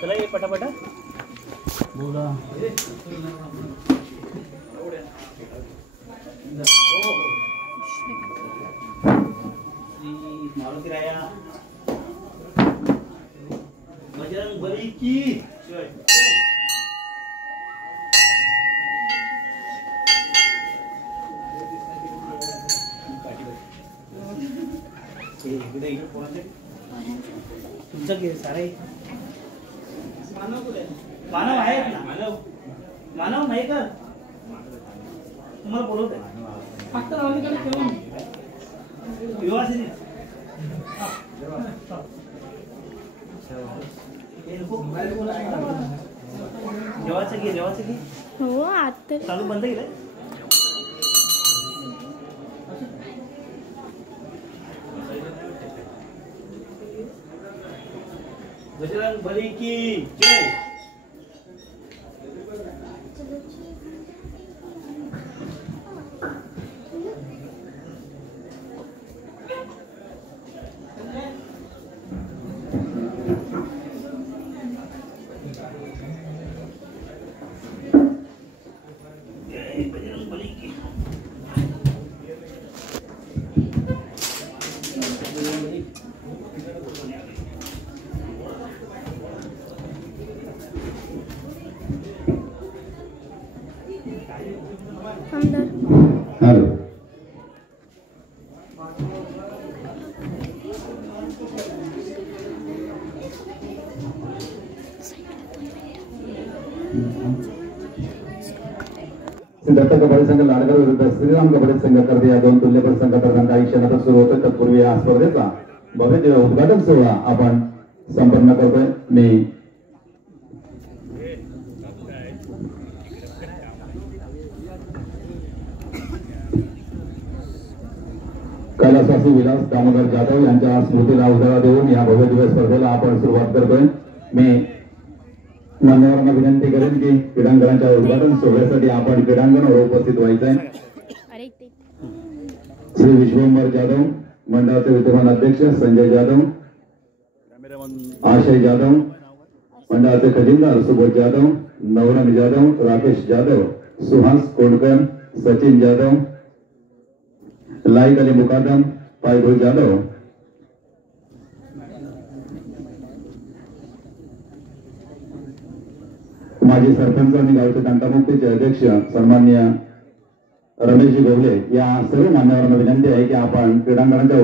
चला ये पटापटा बोला मारुती राया बजरंग बली की जय। तुमचं घे सारे मानव आहे ना मानव नाही का तुम्हाला बोलवत व्यवस्थित जेवायचं घे हो आता चालू बंद केलं बजरंग बली की जय। बजरंग बली की हेलो दत्त कबड्डी संघ लाडकर विरुद्ध श्रीराम कबड्डी संघ करते या दोन तुल्यबळ संघटनांचा काही क्षणातच सुरू होतोय। तत्पूर्वी या स्पर्धेचा भव्य उद्घाटन सोहळा आपण संपन्न करतोय। मी कैलासवासी विलास दामोदर जाधव यांच्या स्मृतीला उजाळा देऊन या भव्य दिवस स्पर्धेला आपण सुरुवात करतोय। मी मान्यवरांना विनंती करेन की क्रीडांगणाच्या उद्घाटन सोहळ्यासाठी आपण क्रीडांगणावर उपस्थित व्हायचंय। श्री विश्वंभर जाधव मंडळाचे विद्यमान अध्यक्ष संजय जाधव, आशय जाधव, मंडळाचे खजिनदार सुबोध जाधव, नवरंग जाधव, राकेश जाधव, सुहास कोडकर, सचिन जाधव, लाईक अली मुकादम, पायगुल जाधव, माजी सरपंच आणि गावचे तंटामुक्तीचे अध्यक्ष सन्माननीय रमेशजी गोवले या सर्व मान्यवरांना विनंती आहे की आपण क्रीडांगणाच्या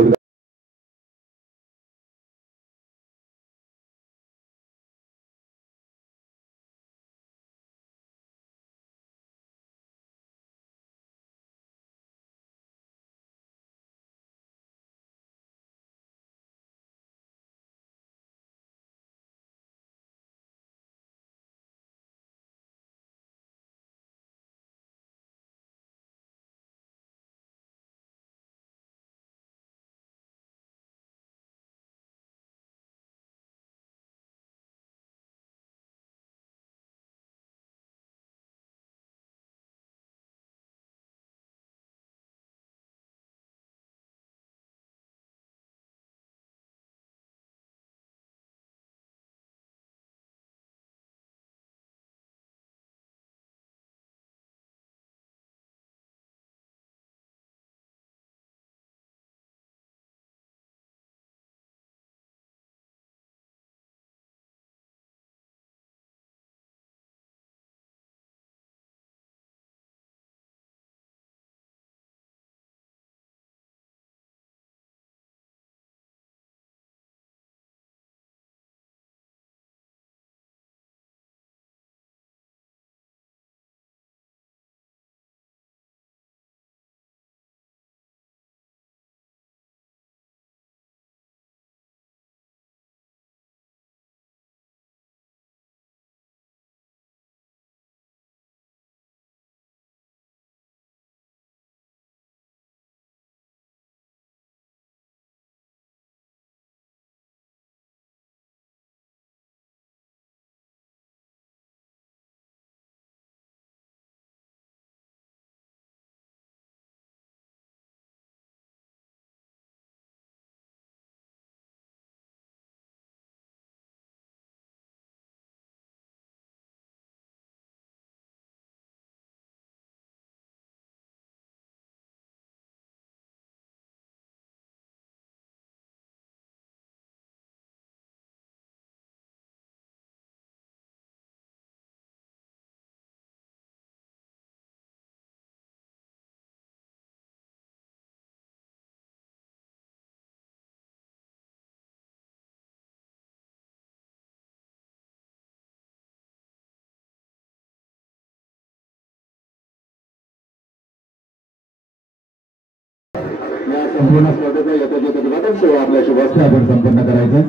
संपूर्ण स्पर्धेचा यथोचित उद्घाटन सोहळा आपल्या शुभ हस्ते आपण संपन्न करायचं.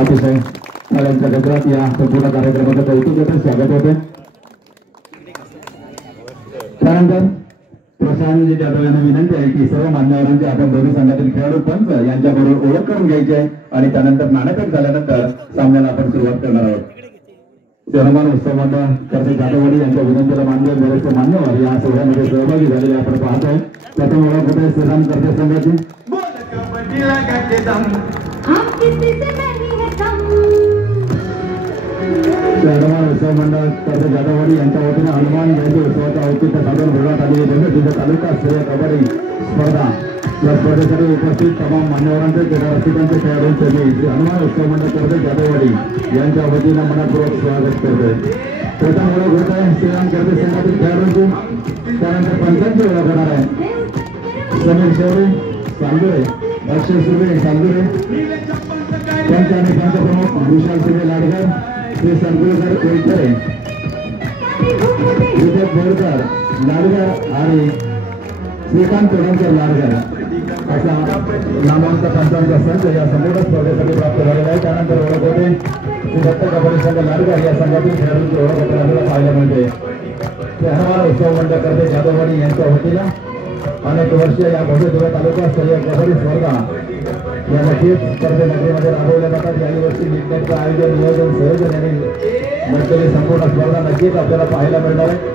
अतिशय शाळांच्या गजरात या संपूर्ण कार्यक्रमाचं कौतुक होते, स्वागत होते. त्यानंतर प्रशांतजी जाधव यांना विनंती आहे की सर्व मान्यवरांचे आपण दोन्ही संघातील खेळाडू पंच यांच्याबरोबर ओळख करून घ्यायची आहे आणि त्यानंतर नाणेफेक झाल्यानंतर सामन्याला आपण सुरुवात करणार आहोत. हनुमान उत्सव मंडळ कर्ते जाधववाडी यांच्या विनंतीला मान्य बरेचसे मान्यवर या सोहळ्यामध्ये सहभागी झालेले आपण पाहतोय. प्रथम ओळख होते श्रीराम कर्ते संघाची. हनुमान उत्सव मंडळ कर्ते जाधववाडी यांच्या वतीने हनुमान जयंती उत्सवाच्या औचित्य साधून भरवण्यात आलेली भव्य तालुका स्तरीय कबड्डी स्पर्धा या स्पर्धेसाठी उपस्थित तमाम मान्यवरांचे क्रीडा रसिकांचे खेळाडूंचे मी श्री हनुमान उत्सव मंडळ कर्ते जाधववाडी यांच्या वतीने मनपूर्वक स्वागत करतोय. प्रथम ओळख होत आहे श्रीराम कर्ते संघातील खेळाडूंची. त्यानंतर पंचांची ओळख होणार आहे. समीर शेवरे सांगुरे, अक्षय सुर्वे सांगुरे, पंच आणि पंचप्रमुख विशाल सिंह लाडकर, श्री संकुलकर कोळकरे, दीपक बोरकर लाडकर आणि श्रीकांत तोडणकर लाडकर असा नामांकित पंचांचा संच या संपूर्ण स्पर्धेसाठी प्राप्त झालेला आहे. त्यानंतर ओळख होते श्री दत्त कबड्डी संघ लाडकर या संघातील खेळाडूंची ओळख आपल्याला पाहायला मिळते. हनुमान उत्सव मंडळ कर्ते जाधववाडी यांच्या वतीला अनेक वर्ष या भव्य तालुका स्तरीय कबड्डी स्पर्धा या नक्कीच स्पर्धे नगरीमध्ये राबवल्या जातात. याही वर्षी नीटनेटचं आयोजन नियोजन संयोजन यांनी नसलेली संपूर्ण स्पर्धा नक्कीच आपल्याला पाहायला मिळणार आहे.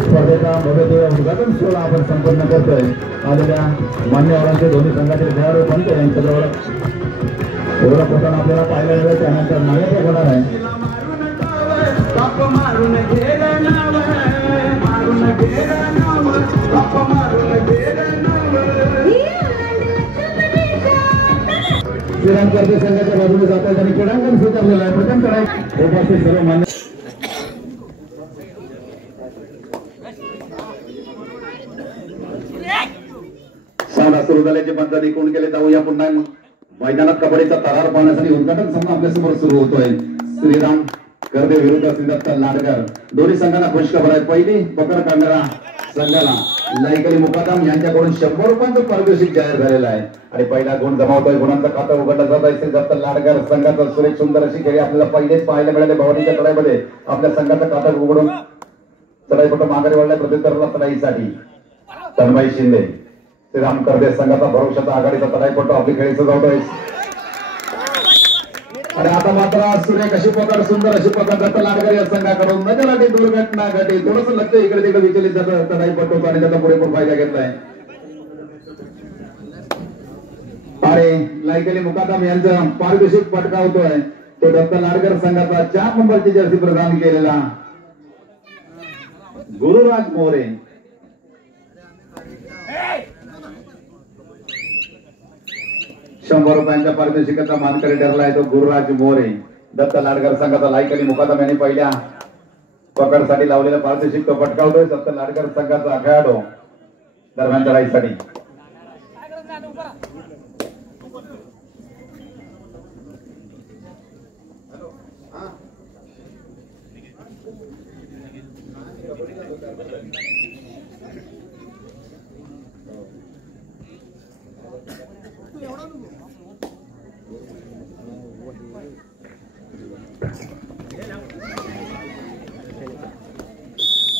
स्पर्धेचा भव्य उद्घाटन सोहळा आपण संपन्न करतोय. आलेल्या मान्यवरांचे दोन्ही संघातील खेळाडू पंच यांच्याजवळ ओळख होताना आपल्याला पाहायला मिळेल. त्यानंतर नाणेफेक होणार आहे. श्रीराम कर्ते संघाच्या बाजूने जात आहेत आणि क्रीडांगण स्वीकारलेलं आहे. प्रथम करायचं उपस्थित सर्व मान्य सामना सुरू झाल्याचे पंचांनी कोण केले. जाऊया पुन्हा मैदानात कबड्डीचा तरार पाहण्यासाठी उद्घाटन सामना आपल्यासमोर सुरू होतोय. श्रीराम कर्ते विरुद्ध श्री दत्त लाडकर दोन्ही संघांना खुशखबर आहे. पहिली पकड काढणारा संघाला लाईकली मुकादम यांच्याकडून 100 रुपयांचं पारितोषिक जाहीर झालेलं आहे आणि पहिला गुण जमावतोय. गुणांचं खातं उघडलं जात आहे. श्री दत्त लाडकर संघाचा सुरेख सुंदर अशी खेळी आपल्याला पहिलेच पाहायला मिळाले. भवानीच्या चढाईमध्ये आपल्या संघाचं खातं उघडून चढाईपटू माघारी वळलाय प्रतितरला चढाईसाठी तन्मय शिंदे. श्रीराम कर्ते संघाचा भरोशाचा आघाडीचा तडाईपटू आपली खेळी सजवतोय आणि आता मात्र सुरेख अशी पकड सुंदर अशी पकड दत्त लाडकर या संघाकडून नजराटी दुर्घटना घटी. थोडस लक्ष इकडे तिकडे विचलित जातं तडाईपटू आणि त्याचा पुरेपूर फायदा घेतलाय. आणि लायकली मुकादम यांचं पारितोषिक पटकावतोय तो दत्त लाडकर संघाचा 4 नंबरची जर्सी प्रदान केलेला गुरुराज मोरे. ₹100 पारितोषिकाचा मानकरी ठरलाय तो गुरुराज मोरे. दत्त लाडकर संघाचा लायकली मुकादम यांनी पहिल्या पकडसाठी लावलेलं पारितोषिक तो पटकावतोय. दत्त लाडकर संघाचा खेळाडू दरम्यान लढाईसाठी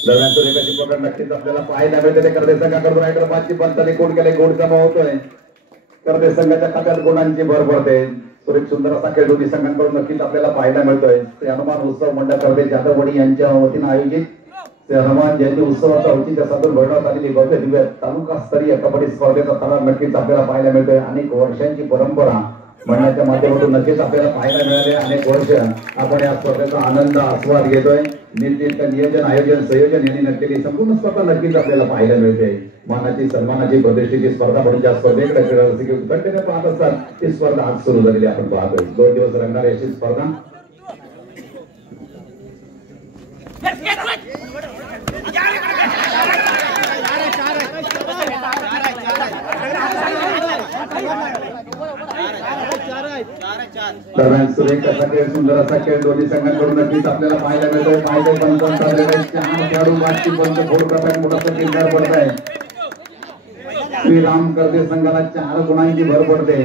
दरम्यान सुरेखाची पकड नक्कीच आपल्याला पाहायला मिळते. ते कर्ते संघाकडून रायडर 5ची पंचाने कोण केले. गोड जमा होतोय. कर्ते संघाच्या खात्यात गुणांची भर पडते. सुरेख सुंदर असा खेळ दोन्ही संघांकडून नक्कीच आपल्याला पाहायला मिळतोय. श्री हनुमान उत्सव मंडळ कर्ते जाधववाडी यांच्या वतीने आयोजित श्री हनुमान जयंती उत्सवाचा औचित्य साधून भरवण्यात आलेली भव्य दिव्य तालुका स्तरीय कबड्डी स्पर्धेचा तरार नक्कीच आपल्याला पाहायला मिळतोय. अनेक वर्षांची परंपरा म्हणण्याच्या माध्यमातून नक्कीच आपल्याला पाहायला मिळाले. अनेक वर्ष आपण या स्पर्धेचा आनंद आस्वाद घेतोय. नियोजन आयोजन संयोजन यांनी नक्की संपूर्ण स्पर्धा नक्कीच आपल्याला पाहायला मिळते. मानाची सन्मानाची प्रतिष्ठेची स्पर्धा म्हणून ज्या स्पर्धेकडे क्रीडा रसिक उत्कंठेने पाहत असतात ती स्पर्धा आज सुरू झालेली आपण पाहतोय. 2 दिवस रंगणारी अशी स्पर्धा दरम्यान सुरेख असा खेळ सुंदर असा खेळ दोन्ही संघांकडून नक्कीच आपल्याला पाहायला मिळतोय. पाहिजे पंचांचा खेळाडू 5ची पंच फोड करताय. मोठा किल्लार पडत आहे. श्रीराम करते संघाला 4 गुणांची भर पडते.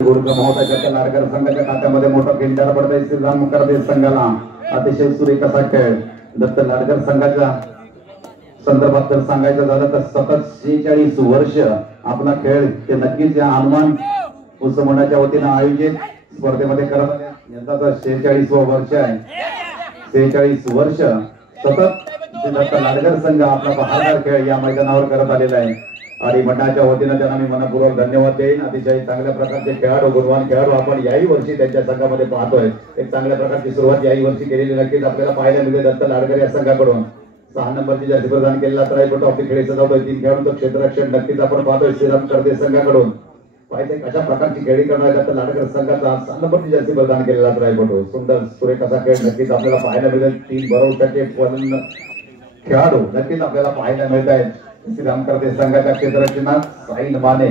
गुडगमवताच्या लाडकर संघाच्या खात्यामध्ये मोठा किंचार पडतोय. श्रीराम करते संघाला अतिशय सुरेख असा खेळ. दत्त लाडकर संघाच्या संदर्भात जर सांगायचं झालं तर सतत 46 वर्ष आपला खेळ ते नक्कीच या हनुमान उत्सव मंडळाच्या वतीनं आयोजित स्पर्धेमध्ये करत आले. यंदाचं 46वं वर्ष आहे. 46 वर्ष सतत दत्त लाडकर संघ आपला बहादर खेळ या मैदानावर करत आलेला आहे आणि मंडळाच्या वतीनं त्यांना मी मनपूर्वक धन्यवाद देईन. अतिशय चांगल्या प्रकारचे खेळाडू, गुणवान खेळाडू आपण याही वर्षी त्यांच्या संघामध्ये पाहतोय. एक चांगल्या प्रकारची सुरुवात याही वर्षी केलेली नक्कीच आपल्याला पाहायला मिळते. दत्त लाडकर या संघाकडून 6 नंबरची जर्सी प्रदान केलेला त्राईपटू आपली खेळी सजवतोय. 3 खेळाडूंचं क्षेत्ररक्षण नक्कीच आपण पाहतोय. श्रीराम करते संघाकडून पाहिजे कशा प्रकारची खेळी करणार दत्त लाडकर संघाचा 6 नंबरची जर्सी प्रदान केलेला त्राईपटू. सुंदर सुरेख असा खेळ नक्कीच आपल्याला पाहायला मिळेल. 3 भरवशाचे खेळाडू नक्कीच आपल्याला पाहायला मिळत आहेत. श्रीराम करते संघाच्या क्षेत्ररक्षणात साहिल माने,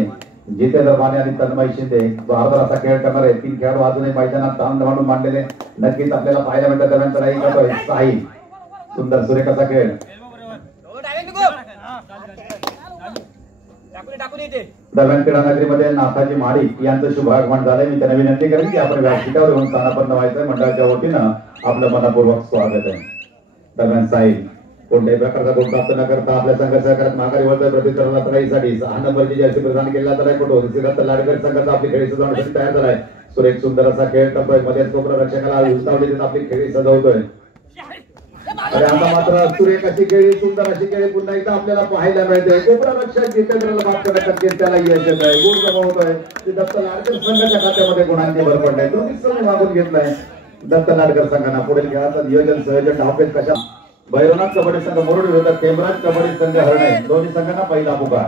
जितेंद्र माने आणि तन्मय शिंदे बहादर असा खेळ करणार आहे. 3 खेळाडू अजूनही मैदानात ताण मांडून मांडलेले नक्कीच आपल्याला पाहायला मिळतात. दरम्यान लढाई करतोय साहिल. सुंदर सुरेख असा खेळ. दरम्यान क्रीडा नगरीमध्ये नाथाजी माडिक यांचं शुभ आगमन झालंय. मी त्यांना विनंती करेन की आपण व्यासपीठावर येऊन स्थानापन्न व्हायचंय. मंडळाच्या वतीनं आपलं मनपूर्वक स्वागत आहे. दरम्यान साहिल कोणत्याही प्रकारचा गुण प्राप्त न करता आपल्या संघ सहकार्यात माघारी वळतोय. प्रतिस्पर्धा लढाईसाठी 6 नंबरची जर्सी प्रदान केलेला त्राईपटू दत्त लाडकर संघाचा आपली खेळी सजवण्यासाठी तयार झालाय. सुरेख सुंदर असा खेळ करतोय. मध्येच कोपरा रक्षकाला उस्तावली देत आपली खेळी सजवतोय. अरे आता मात्र सुरेख अशी खेळी, सुंदर अशी खेळी पुन्हा एकदा आपल्याला पाहायला मिळते. कोपरा रक्षक जितेंद्रला बात करण्यात त्याला यश येत आहे. गुण जमवतोय. दत्त लाडकर संघाच्या खात्यामध्ये गुणांची भर पडलाय. तो सर्व मागून घेतलाय दत्त लाडकर संघानं. पुढील खेळाचं नियोजन संयोजन डावपेच कशा भैरवनाथ कबड्डी संघ मुरुड विरोधात टेमराज कबड्डी संघ हरणे. दोन्ही संघांना पहिला पुकार.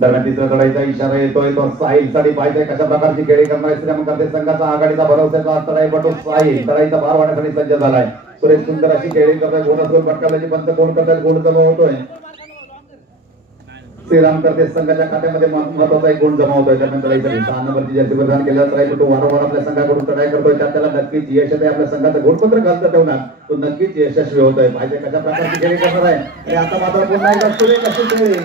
दरम्यान तिसऱ्या लढाईचा इशारा येतोय. तो साहिल साठी पाहिजे कशा प्रकारची खेळी करणार. श्रीराम करते संघाचा आघाडीचा भरवशाचा त्राईपटू साहिल लढाईचा भार वाढण्यासाठी सज्ज झालाय. सुरेश सुंदर अशी खेळी करतोय. बोनस गोल पटकावल्याची पंच कोण करतायत. गुण जमवतोय. श्रीराम करते संघाच्या खात्यामध्ये महत्वाचा एक गुण जमावतोय. दरम्यान लढाईसाठी 6 नंबरची जर्सी प्रदान केलेला त्राईपटू वारंवार आपल्या संघाकडून लढाई करतोय. त्याला नक्कीच यश येते. आपल्या संघाचं गुणपत्र घालत ठेवणार तो नक्कीच यशस्वी होतोय. पाहिजे कशा प्रकारची खेळी करणार आहे. आणि आता मात्र पुन्हा एकदा सुरेख अशी खेळी.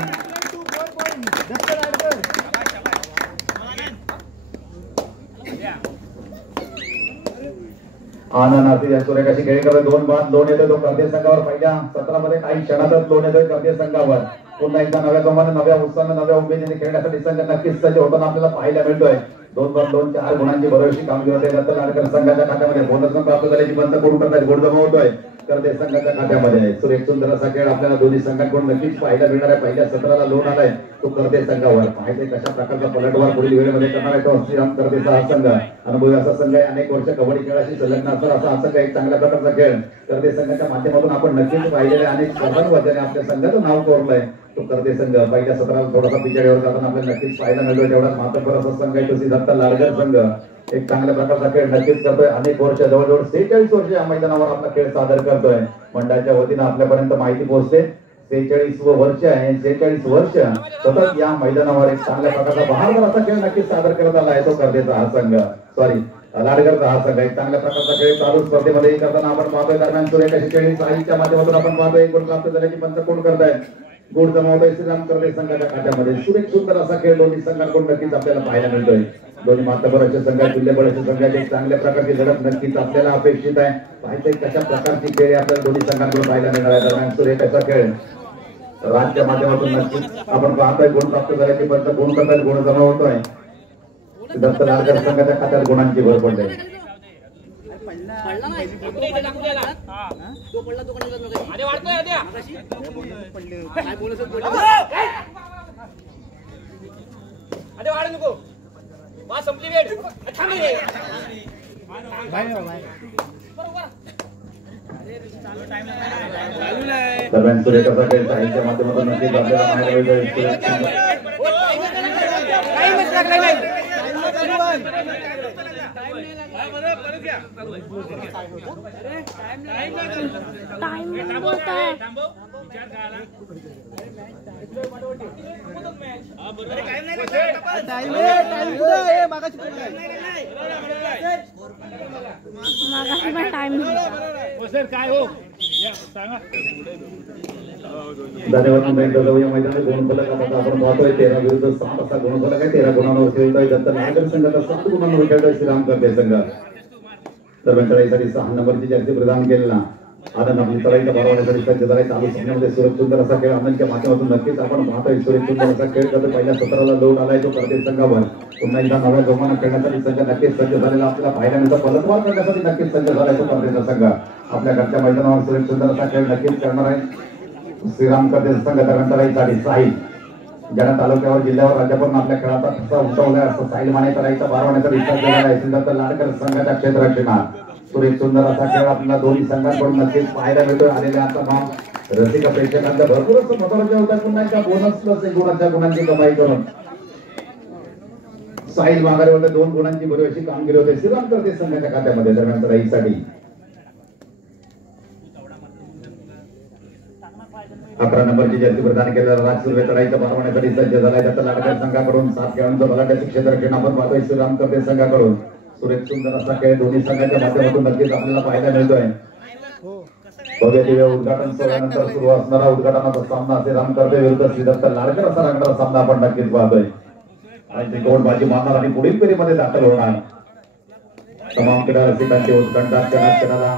आनंद सुरेख अशी खेळी करतोय. 2 बाद लोन येतोय. तो करते संघावर पहिल्या 17 मध्ये काही क्षणातच लोन येतोय करते संघावर. पुन्हा एकदा नव्या जोमाने, नव्या उत्साहाने, नव्या उमेदीने खेळण्यासाठी संघ नक्कीच सज्ज होताना आपल्याला पाहायला मिळतोय. 2 बाद 2 4 गुणांची भरवशी कामगिरी होते. दत्त लाडकर संघाच्या खात्यामध्ये बोनस प्राप्त झाल्याची बंद करून करतायत. गोड जमवतोय करते संघाच्या खात्यामध्ये. सुरेख सुंदर असा खेळ आपल्याला दोन्ही संघांकडून नक्कीच पाहायला मिळणार आहे. पहिल्या 17ला लोन आलाय तो करते संघावर. पाहिजे कशा प्रकारचा पलटवार पुढील वेळेमध्ये करणार आहे तो श्रीराम करतेचा हा संघ. अनुभवी असा संघ आहे. अनेक वर्ष कबड्डी खेळाशी संलग्न असणार असा हा संघ. एक चांगल्या प्रकारचा खेळ करते संघाच्या माध्यमातून आपण नक्कीच पाहिलेले अनेक स्पर्धांमध्ये आपल्या संघाचं नाव कोरलंय. तो करते संघ पहिल्या 17ला थोडासा पिछाडीवर जाताना आपल्याला नक्कीच पाहायला मिळतोय. तेवढाच महत्त्वपूर्ण असा संघ आहे तो दत्त लाडकर संघ. एक चांगल्या प्रकारचा खेळ नक्कीच करतोय. अनेक वर्ष जवळजवळ 46 वर्ष या मैदानावर आपला खेळ सादर करतोय. मंडळाच्या वतीनं आपल्यापर्यंत माहिती पोहोचते. 46व वर्ष आहे. 46 वर्ष सतत या मैदानावर एक चांगल्या प्रकारचा बहादर असा खेळ नक्कीच सादर करत आला आहे तो करतेचा हा संघ. लाडकरचा हा संघ. एक चांगल्या प्रकारचा खेळ चालू स्पर्धेमध्ये करताना आपण पाहतोय. दरम्यान सुरेख अशी खेळी साहिलच्या माध्यमातून आपण पाहतोय. गुण प्राप्त झाल्याची पंच कोण करतायत. गुण जमवतोय श्रीराम करते संघाच्या खात्यामध्ये. सुरेख सुंदर असा खेळ दोन्ही संघांकडून नक्कीच आपल्याला पाहायला मिळतोय. दोन्ही मातबराचे संघ, जिल्ह्याबळाचे संघाचे चांगल्या प्रकारची लढत नक्कीच आपल्याला अपेक्षित आहे. पाहिजे कशा प्रकारची खेळ आपल्याला दोन्ही संघांकडून पाहायला मिळणार आहे. दरम्यान सुरेख असा खेळ राज्याच्या माध्यमातून नक्कीच आपण पाहतोय. गुण प्राप्त झाल्याची पंच गुण करतायत. गुण जमवतोय. दत्त लाडकर संघाच्या खात्यात गुणांची भर पडते. दरम्यान सुरेख असा खेळ साहिलच्या माध्यमातून नक्कीच आपल्याला पाहायला मिळतोय. टाइम होता है. धन्यवाद या मैदानात गुणफलक आता आपण पाहतोय 13 विरुद्ध 7 असा गुणफलक आहे. 13 गुणांवर खेळतोय दत्त नागर संघाचा 7 गुणांवर खेळतोय श्रीराम करते संघ. तर चढाईसाठी 6 नंबरची जर्सी प्रदान केलेला आनंद आपली चढाईचा बारवाड्यासाठी सज्ज झालाय. चालू सामन्यामध्ये सुरेश सुंदर असा खेळ आनंदच्या माध्यमातून नक्कीच आपण पाहतोय. सुरेश सुंदर असा खेळ करतो. पहिल्या सत्राला लोट आलाय तो करते संघावर. पुन्हा एकदा नव्या जोमानं खेळण्यासाठी संघ नक्कीच सज्ज झालेला आपल्याला पाहायला मिळतो. पलटवार करण्यासाठी नक्कीच सज्ज झालाय तो करतेचा संघ. आपल्या घरच्या मैदानावर सुरेश सुंदर असा खेळ नक्कीच करणार आहे. श्रीराम करते संघ चढाईसाठी साहिल ज्यांना तालुक्यावर जिल्ह्यावर राज्यभर आपल्या खेळाचा ठसा उमटवलाय असं साहिल माने करायचा बारवाड्याचा सज्ज झालाय. सिद्धार्थ लाडकर संघाच्या क्षेत्ररक्षणात सुरेश सुंदर असा खेळ आपल्याला दोन्ही संघांकडून नक्कीच पाहायला मिळतोय. आलेल्या तमाम रसिक प्रेक्षकांचा भरपूर असं महत्वाच्या होता. पुन्हा एकदा बोनस प्लस 1 गुणाच्या गुणांची कमाई करून साहिल माघारीवर 2 गुणांची बरी अशी कामगिरी होते श्रीराम करते संघाच्या खात्यामध्ये. दरम्यान चढाईसाठी 11 नंबरची जर्सी प्रदान केलेला राज सुर्वे चढाईच्या बारवण्यासाठी सज्ज झालाय. त्याचा लाडकर संघाकडून 7 खेळांचं बलाढ्याचे क्षेत्ररक्षण आपण पाहतोय श्रीराम करते संघाकडून. सुरेश सुंदर असा खेळ दोन्ही संघाच्या माध्यमातून नक्कीच आपल्याला पाहायला मिळतोय. भव्य दिव्य उद्घाटन सोहळ्यानंतर सुरू असणारा उद्घाटनाचा सामना श्रीराम करते विरुद्ध सिद्धार्थ लाडकर असा रंगणारा सामना आपण नक्कीच पाहतोय. आणि त्रिकोण बाजी मारणार आणि पुढील फेरीमध्ये दाखल होणार. तमाम क्रीडा रसिकांची उत्कंठा क्षणाला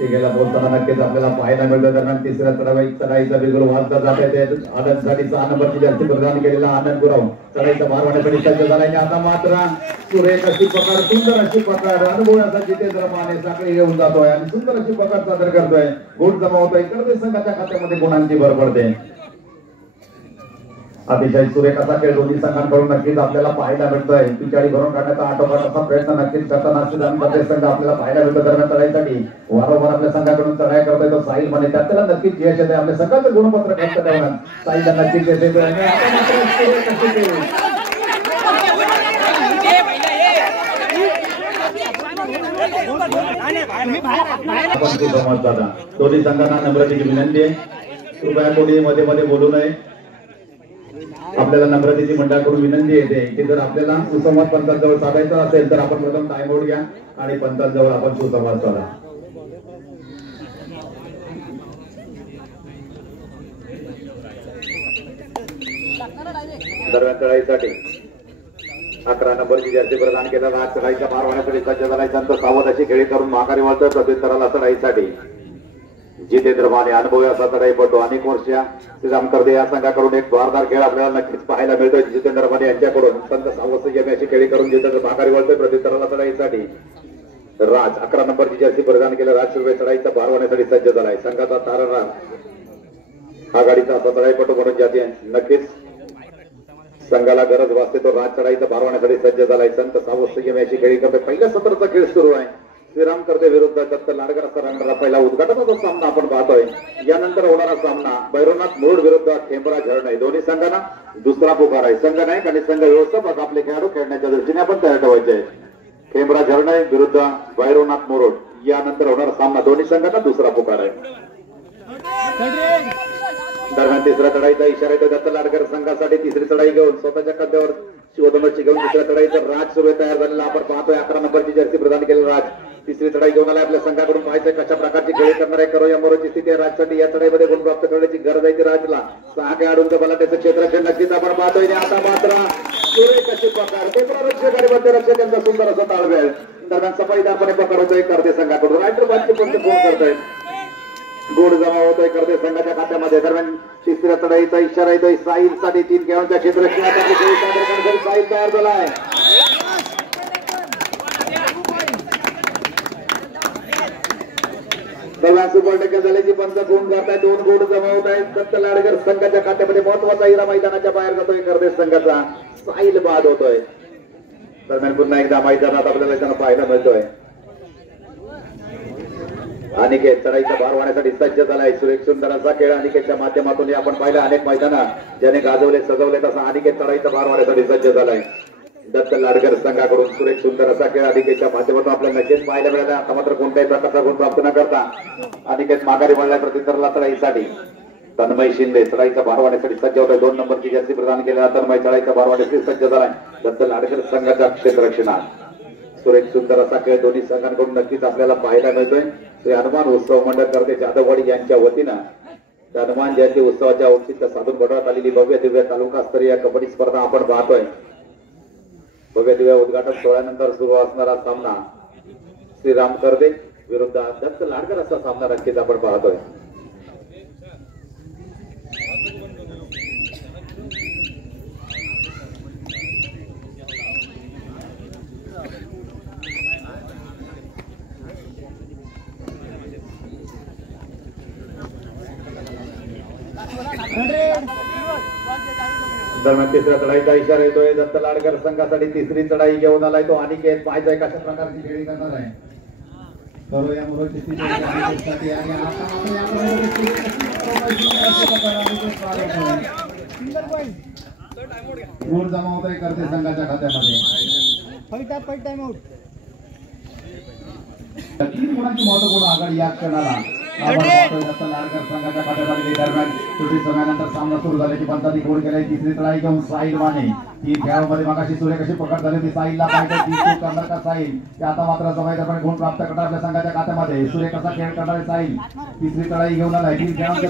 गेला बोलताना नक्कीच आपल्याला पाहायला मिळतं. दरम्यान तिसऱ्या चढाईचा बिगुल वाजता जात आहे. आनंदसाठी 6 नंबरची जर्सी प्रदान केलेला आनंद गुरव चढाईचा भार वाढण्यासाठी सज्ज झालाय. आता मात्र सुरेख अशी पकड सुंदर अशी पकड अनुभव असा जितेंद्र माने साखळी घेऊन जातोय आणि सुंदर अशी पकड सादर करतोय. गुण जमा होतोय. करते संघाच्या खात्यामध्ये गुणांची भर पडते. अतिशय सुरेख असा खेळ दोन्ही संघांकडून नक्कीच आपल्याला पाहायला मिळतोय. पिछाडी भरून काढण्याचा आटोकाट असा प्रयत्न नक्कीच करताना श्रीराम करते संघ आपल्याला पाहायला मिळतो. दरम्यान चढाईसाठी वारंवार आपल्या संघाकडून चढाई करतोय तो साहिल माने. त्याला नक्कीच यश येते. आपल्या संघाचं गुणपत्र खातं ठेवणार साहिलला नक्कीच यश येते. दोन्ही संघांना नम्रतेची विनंती आहे. कृपया कोणी मध्ये मध्ये बोलू नये. आपल्याला नम्रतेची मंडळाकडून विनंती येते की जर आपल्याला सुसंवाद पंतांजवळ साधायचा असेल तर आपण प्रथम टाइम आउट घ्या आणि पंतांजवळ आपण सुसंवाद साधा. दरम्यान चढाईसाठी 11 नंबरची जर्सी प्रदान केला. आज चढाईच्या भार वाढण्यासाठी सज्ज झालाय. संत सावध अशी खेळी करून माघारी वळतोय प्रत्युत्तराला चढाईसाठी जितेंद्र माने अनुभवी असा चढाईपटू. अनेक वर्ष श्रीराम करते या संघाकडून एक जोरदार खेळ आपल्याला नक्कीच पाहायला मिळतोय. जितेंद्र माने यांच्याकडून संत सावध अशी खेळी करून जितेंद्र माघारी वळतोय प्रत्युत्तराला चढाईसाठी. राज 11 नंबरची जर्सी प्रदान केला. राज सुर्वे चढाईचा भार वाढण्यासाठी सज्ज झालाय. संघाचा तारणार आघाडीचा असा चढाईपटू म्हणून ज्याची नक्कीच संघाला गरज वाटते तो राज चढाईचा भार वाढण्यासाठी सज्ज झालाय. संत सावध अशी खेळी करतोय. पहिल्या सत्राचा खेळ सुरू आहे. श्रीराम करते विरुद्ध दत्त लाडकर असा रंगणारा पहिला उद्घाटनाचा सामना आपण पाहतोय. यानंतर होणारा सामना भैरवनाथ मोड विरुद्ध खेमरा झरणं. दोन्ही संघांना दुसरा पुकार आहे. संघ नाही आणि संघ व्यवस्थापक आपले खेळाडू खेळण्याच्या दृष्टीने आपण तयार ठेवायचे. खेमरा झरणं विरुद्ध भैरवनाथ मोरोड यानंतर होणारा सामना दोन्ही संघांना दुसरा पुकार आहे. दरम्यान तिसऱ्या चढाईचा इशारा येतो दत्त लाडकर संघासाठी. तिसरी चढाई घेऊन स्वतःच्या खात्यावर शिवधनुष्य घेऊन तिसऱ्या चढाईचा राज सुरू तयार झालेला आपण पाहतोय. 11 नंबरची जर्सी प्रदान केलेला राज तिसरी चढाई घेऊन आला. आपल्या संघाकडून पाहायचंय कशा प्रकारची खेळी करणार आहे. करो या मोरोची स्थिती आहे राजसाठी. या चढाईमध्ये गुण प्राप्त करण्याची गरज आहे ती राजला. 6 खेळाडूंचं बलाढ्याचं क्षेत्ररक्षण नक्कीच आपण पाहतोय. आता मात्र सुरेख अशी पकड क्षेत्ररक्षक आणि मध्यरक्षक यांचा सुंदर असा ताळमेळ. दरम्यान सफाईदारपणे पकड होतोय करते संघाकडून. रायटर बादची पण फोन करतोय. गोड जमा होतोय करते संघाच्या खात्यामध्ये. दरम्यान तिसऱ्या चढाईचा इशारा येतोय साहिल साठी. 3 खेळांच्या क्षेत्ररक्षणासाठी साहिल तयार झालाय. दरम्यान सुपर टक्के झाल्याची पंच गुण जात आहे. 2 गोड जमा होत आहेत. दत्त लाडकर संघाच्या खात्यामध्ये महत्वाचा हिरा मैदानाच्या बाहेर जातोय. करते संघाचा साहिल बाद होतोय. दरम्यान पुन्हा एकदा मैदानात आपल्याला त्यांना पाहायला मिळतोय. अनिकेत चढाईचा भार वाढण्यासाठी सज्ज झालाय. सुरेख सुंदर असा खेळ अनिकेतच्या माध्यमातून आपण पाहिलं. अनेक मैदाना ज्याने गाजवले सजवले तसा अनिकेत चढाईचा भार वाढण्यासाठी सज्ज झालाय. दत्त लाडकर संघाकडून सुरेख सुंदर असा खेळ अनिकेतच्या माध्यमातून आपल्याला नक्कीच पाहायला मिळाला. आता मात्र कोणत्याही प्रकारचा गुण प्राप्त न करता अनिकेत माघारी वळलाय प्रत्युत्तराला चढाईसाठी. तन्मय शिंदे चढाईचा भार वाढण्यासाठी सज्ज होतोय. 2 नंबरची जर्सी प्रदान केलेला तन्मय चढाईचा भार वाढण्यासाठी सज्ज झालाय. दत्त लाडकर संघाच्या क्षेत्ररक्षणात सुरेख सुंदर असा खेळ दोन्ही संघांकडून नक्कीच आपल्याला पाहायला मिळतोय. श्री हनुमान उत्सव मंडळ करते जाधववाडी यांच्या वतीनं हनुमान जयंती उत्सवाच्या औचित्य साधून घडवण्यात आलेली भव्य दिव्य तालुकास्तरीय कबड्डी स्पर्धा आपण पाहतोय. भव्य दिव्य उद्घाटन सोहळ्यानंतर सुरू असणारा सामना श्रीराम करदे विरुद्ध दत्त लाडकर असा सामना नक्कीच आपण पाहतोय. दरम्यान तिसऱ्या चढाईचा इशारा येतोय. दत्त लाडकर संघासाठी तिसरी चढाई घेऊन आलाय तो अनिकेत. पाहायचंय कशा प्रकारची खेळी करणार आहे. तर या मुलाची स्थिती अनिकेतसाठी आणि आता आपण गुण जमा होत आहे करते संघाच्या खात्यामध्ये. तीन गुणांची महत्वपूर्ण आघाडी या क्षणाला दत्त लाडकर संघाच्या खात्यामध्ये. दरम्यान छोटी समयानंतर सामना सुरू झाल्याची पंचायती गोल केलाय. तिसरी चढाई घेऊन साहिल माने ही खेळामध्ये मागाशी सूर्य कशी पकड झाली ती साहिलला पाहिजे. करणार का साहिल ते आता मात्र जमायदारपणे गुण प्राप्त करणार आपल्या संघाच्या खात्यामध्ये. सूर्य कसा खेळ करणार साहिल तिसरी चढाई घेऊन आलाय. तीन खेळामध्ये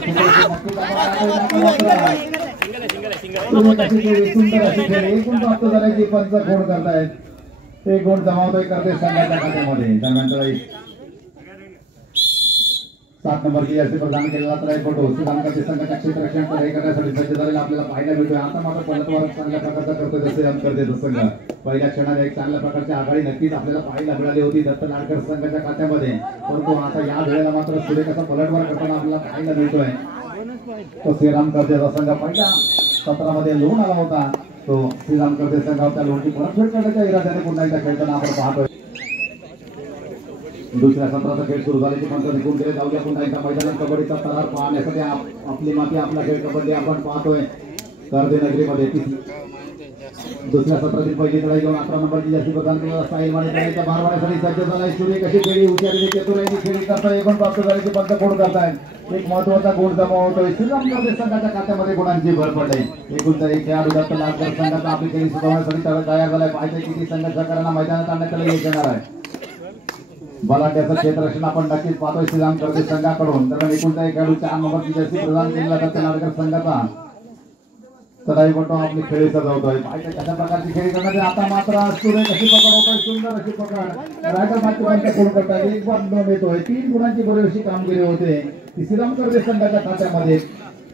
सुंदर अशी खेळ एकूण प्राप्त झाल्याची पंच गोड करतायत. ते गोड जमावतोय करते संघाच्या खात्यामध्ये. दरम्यान चढाई 7 नंबरची जर्सी प्रदान केलेला त्रयपटू श्रीरामकरते संघाच्या क्षेत्ररक्षण हे करण्यासाठी सज्ज झालेला आपल्याला पाहायला मिळतोय. आता मात्र पलटवार चांगल्या प्रकारचा करतोय जसे करते संघ. पहिल्या क्षणात एक चांगल्या प्रकारची आघाडी नक्कीच आपल्याला पाहायला मिळाली होती दत्त लाडकर संघाच्या खात्यामध्ये. परंतु आता या वेळेला मात्र सूर्य कसा पलटवार करताना आपल्याला पाहायला मिळतोय. तो श्रीरामकरतेचा संघ पहिल्या सत्रामध्ये लोण आला होता. तो श्रीरामकरते संघाच्या लोणची परतफेड करण्याच्या इराद्याने पुन्हा एकदा खेळताना आपण पाहतोय. दुसऱ्या सत्राचा खेळ सुरू झाल्याची पंच निघून गेले. जाऊया पुन्हा एकदा मैदानात कबड्डीचा तरार पाहण्यासाठी आपली माती आपला खेळ कबड्डी आपण पाहतोय करदे नगरीमध्ये. दुसऱ्या सत्रातील पहिली चढाई घेऊन 11 नंबरची जर्सी प्रदान केलेला साहिल माने चढाईचा भार वाढण्यासाठी सज्ज झालाय. सूर्य कशी खेळी हुशारीने चतुराईने खेळी करताय. एकूण प्राप्त झाल्याची पंच गोड करतायत. एक महत्वाचा गुण जमा होतोय. श्रीरामकरते संघाच्या खात्यामध्ये गुणांची भर पडली. एकूण तरी खेळाडू दत्त लाडकर संघाचा आपली खेळी सुधारण्यासाठी तयार झालाय. पाहिजे किती संघर्षकारांना मैदानात आणण्यात यश येणार आहे. बलाढ्याचं क्षेत्ररक्षण आपण नक्कीच पाहतोय श्रीरामकरते संघाकडून. दरम्यान एकूण एक खेळाडू 4 नंबरची जर्सी प्रदान केलेला दत्त लाडकर संघाचा चढाईपटू आपली खेळी सजवतोय. पाहिजे कशा प्रकारची खेळी करण्यात. आता मात्र सूर्य कशी पकड होतोय. सुंदर अशी पकड रायगड माध्यमांच्या पूर्ण करताय. एक बार नोंद येतोय. 3 गुणांची बरीचशी कामगिरी होते ती श्रीरामकरते संघाच्या खात्यामध्ये.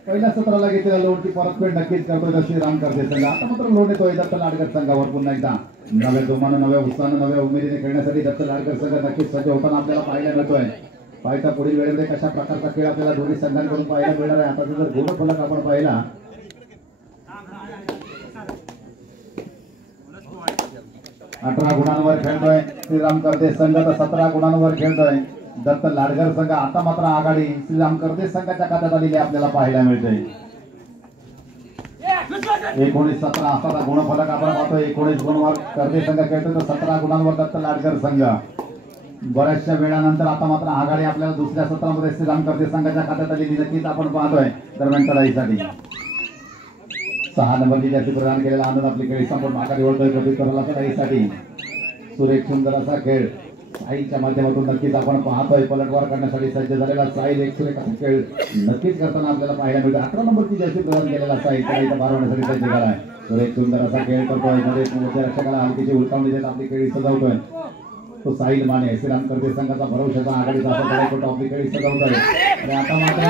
पहिल्या सत्राला घेतलेल्या लोणची परतफेड नक्कीच करतोय श्रीरामकरते संघ. आता मात्र लोण येतोय दत्त लाडकर संघावर पुन्हा एकदा. नव्या जोमानं नव्या उत्साहानं नव्या उमेदीने खेळण्यासाठी दत्त लाडकर संघ नक्कीच सज्ज होताना आपल्याला पाहायला मिळतोय. पाहिजे पुढील वेळेमध्ये कशा प्रकारचा खेळ आपल्याला दोन्ही संघांकडून पाहायला मिळणार आहे. आता जर गुणफलक आपण पाहिला 18 गुणांवर खेळतोय श्रीरामकरते संघ तर 17 गुणांवर खेळतोय दत्त लाडकर संघ. आता मात्र आघाडी श्रीरामकरते संघाच्या खात्यात आलेली आपल्याला पाहायला मिळते. 19-17 असा गुणफलक आपण पाहतोय. 19 गुणांवर करते संघ खेळतोय तर 17 गुणांवर दत्त लाडकर संघ. बऱ्याचशा वेळानंतर आता मात्र आघाडी आपल्याला दुसऱ्या सत्रामध्ये श्रीरामकरते संघाच्या खात्यात आलेली नक्कीच आपण पाहतोय. दरम्यान चढाईसाठी 6 नंबरची जर्सी प्रदान केलेला आनंद आपली खेळी संपूर्ण आघाडी ओळखतोय. कधी करायला चढाईसाठी सुरेख सुंदर असा खेळ साहिलच्या माध्यमातून नक्कीच आपण पाहतोय. पलटवार करण्यासाठी सज्ज झालेला साहिल एक सुरेख असा खेळ नक्कीच करताना आपल्याला पाहायला मिळतो. 18 नंबरची जर्सी प्रदान केलेला साहिल चढाईचा भार वाढण्यासाठी सज्ज झालाय. सुरेख सुंदर असा खेळ करतोय. मध्ये रक्षकाला हलकीची उलटावणी देत आपली खेळी सजवतोय तो साहिल माने. श्रीरामकरते संघाचा भरवशाचा आघाडीचा असा चढाईपटू आपली खेळी सजवतोय. आणि आता मात्र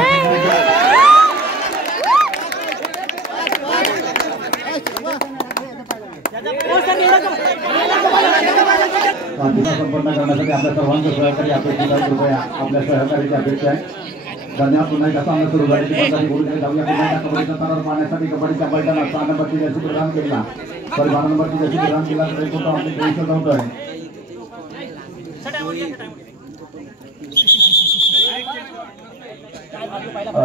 संपन्न करण्यासाठी आपल्या सर्वांचं सहकारी अपेक्षित कृपया आपल्या सहकार्याची अपेक्षा आहे. धन्यवाद. पुन्हा एकदा सामना सुरू झाल्याची पंचायती बोलून जाऊया. पुन्हा एकदा कबड्डीचा तरार पाहण्यासाठी कबड्डीच्या बैठकाला 6 नंबरची जर्सी प्रदान केला. 12 नंबरची जर्सी प्रदान केला तर एक आपली खेळी सजवतोय.